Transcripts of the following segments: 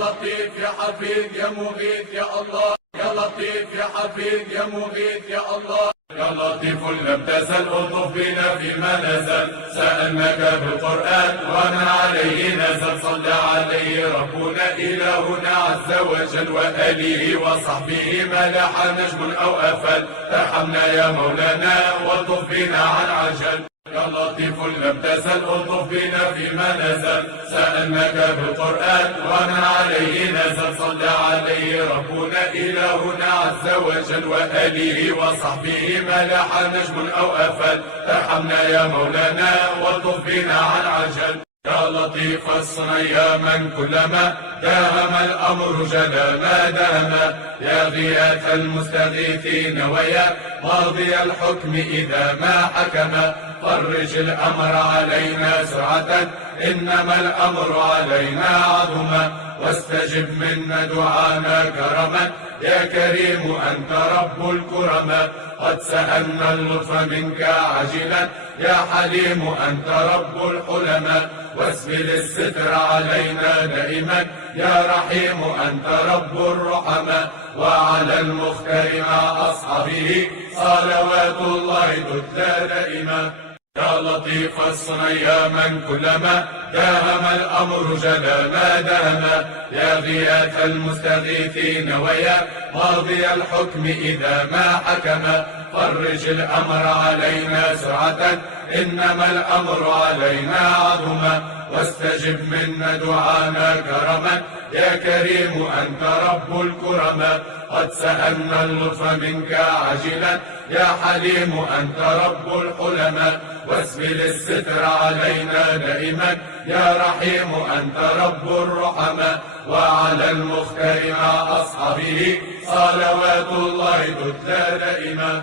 لطيف يا حفيظ يا مغيث يا الله، يا لطيف يا حفيظ يا مغيث يا الله. يا لطيف لم تزل ألطف بنا فيما نزل، سألناك بالقرآن وما عليه نزل. صلى عليه ربنا إلهنا عز وجل، وآله وصحبه ما لاح نجم أو أفل. ارحمنا يا مولانا والطف بنا عن عجل. يا لطيف لم تزل ألطف بنا فيما نزل، سألناك بالقرآن وما عليه نزل. صلى عليه ربنا إلهنا عز وجل، وآله وصحبه ما لاح نجم أو أفل. ارحمنا يا مولانا والطف بنا عن عجل. يا لطيف الصنع يا من كلما داهم الأمر جلا ما دام، يا غياث المستغيثين ويا ماضي الحكم إذا ما حكم. فرج الأمر علينا سرعة إنما الأمر علينا عظما، واستجب منا دعانا كرما يا كريم أنت رب الكرما. قد سألنا اللطف منك عاجلا يا حليم أنت رب الحلما، واسبل الستر علينا دائما يا رحيم أنت رب الرحما. وعلى المختار مع أصحابه صلوات الله تتلى دائما. يا لطيف الصنع يا من كلما داهم الأمر جلا ما دام، يا غياث المستغيثين ويا ماضي الحكم إذا ما حكم. فرج الأمر علينا سرعة إنما الأمر علينا عظما، واستجب منا دعانا كرما يا كريم أنت رب الكرما. قد سألنا اللطف منك عاجلا يا حليم أنت رب الحلما، واسبل الستر علينا دائما يا رحيم أنت رب الرحما. وعلى المختار مع أصحابه صلوات الله تتلى دائما.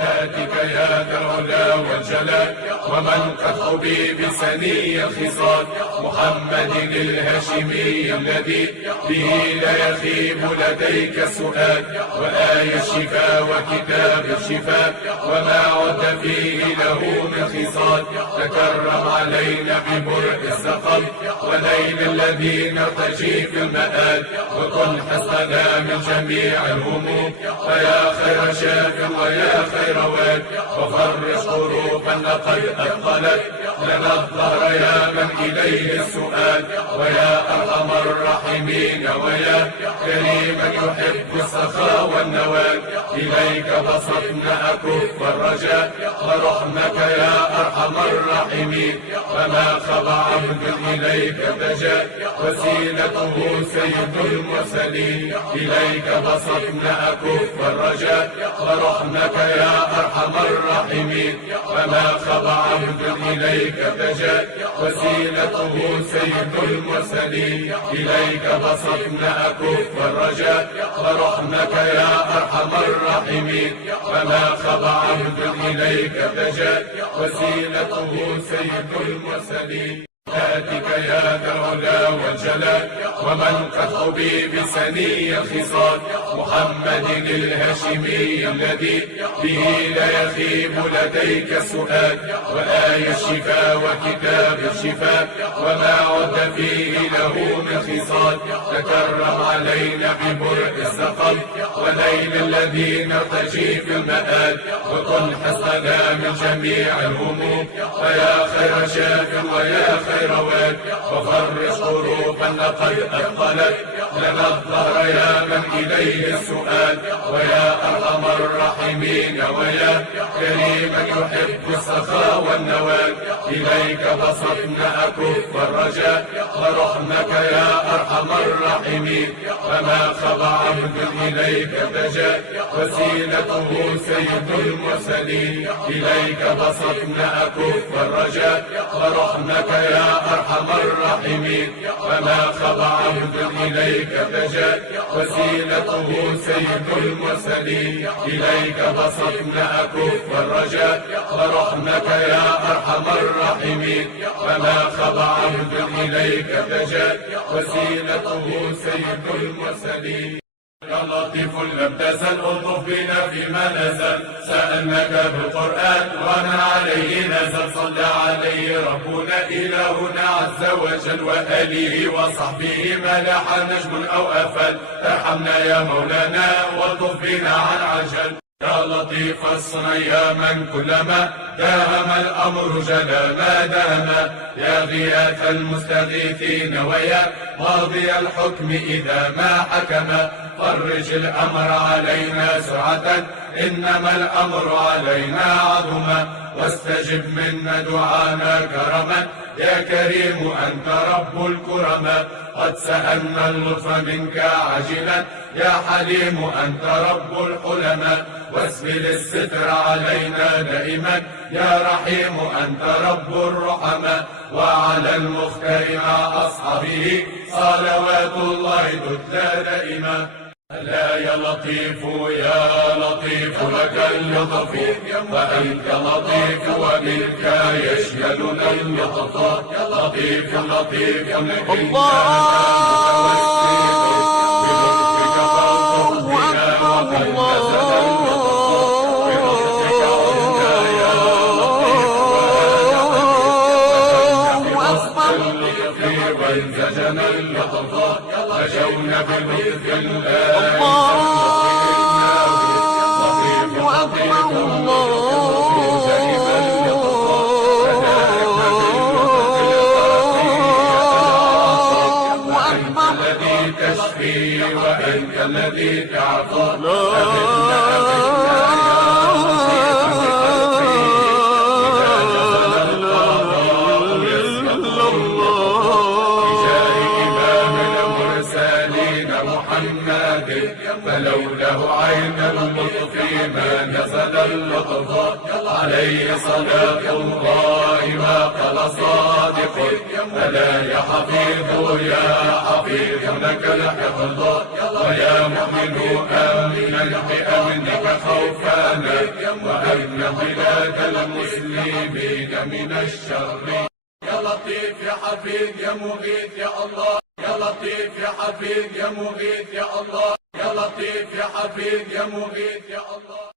ذاتك يا ذا العلا والجلال، ومن قد حبي بسني الخصال. محمد الهاشمي الذي به لا يخيب لديك سؤال، وآي الشفاء وكتاب الشفاء وما عد فيه له من خصال. تكرم علينا ببرء السقم وليل الذي نرتجي في المآل، وكن حصننا من جميع الهموم ويا خير شاف ويا خير واد. وفرج حروفا لقد أثقلت لنا الظهر يا من إليه السؤال، ويا أرحم الراحمين ويا كريما يحب السخاء والنوال. إليك بسطنا أكف الرجاء ورحمك يا أرحم الراحمين، وما خضع عبد إليك فجاء وسيلته سيد المرسلين. إليك بسطنا أكف الرجاء ورحمك يا أرحم الراحمين، وما خضع عبد إليك فجاء وسيلته سيد المرسلين. إليك بسطنا أكف الرجاء ورحمك يا أرحم الراحمين، وما خضع عبد إليك فجاء وسيلته سيد المرسلين. ذاتك يا ذا العلا والجلال، ومن قد حبي بسني الخصال. محمد الهاشمي الذي به لا يخيب لديك سؤال، وآي الشفاء وكتاب الشفاء وما عد فيه له من خصال. تكرم علينا ببرء السقم وليل الذي نرتجي في المآل، وكن حصننا من جميع الهموم ويا خير شاف ويا خير واد. وفرج حروفا لقد أثقلت لنا الظهر يا من إليه السؤال، ويا أرحم الراحمين ويا كريما يحب السخاء والنوال. إليك بسطنا أكف الرجاء ورحمك يا أرحم الراحمين، وما خضع عبد إليك فجاء وسيلته سيد المرسلين. إليك بسطنا أكف الرجاء ورحمك يا أرحم الراحمين، وما خضع عبد إليك فجاء وسيلته سيد المرسلين. إليك بسطنا أكف الرجاء ورحمك يا أرحم الراحمين، وما خضع عبد إليك فجاء وسيلته سيد المرسلين. يا لطيف لم تزل ألطف بنا فيما نزل سألناك بالقرآن وما عليه نزل صلى عليه ربنا إلهنا عز وجل وآله وصحبه ما لاح نجم أو أفل ارحمنا يا مولانا والطف بنا عن عجل يا لطيف الصنع يا من كلما دام الأمر جلا ما دام يا غياث المستغيثين ويا ماضي الحكم إذا ما حكم فرج الأمر علينا سرعة إنما الأمر علينا عظما واستجب منا دعانا كرما يا كريم أنت رب الكرما قد سألنا اللطف منك عاجلا يا حليم أنت رب الحلما واسبل الستر علينا دائما يا رحيم أنت رب الرحمة وعلى المختار مع أصحابه صلوات الله تتلى دائما لا يا لطيف يا لطيف لك اللطف فأنت لطيف ومنك يشملنا اللطف يا لطيف لطيف وانزجنا اللطف فجونا بلطف الله أكبر الذي تشفي وأنت الذي تعطى فلوله عين اللطف ما نزل اللطف عليه صلاة الله ما قال صادق ألا يا حفيظ يا حفيظ لك الحفظ ويا مؤمن أمن بأمنك خوفانا وأمن بلاد المسلمين من الشر يا لطيف يا حفيظ يا مغيث يا الله يا لطيف يا حفيظ يا مغيث يا الله يا لطيف يا حفيظ يا مغيث يا الله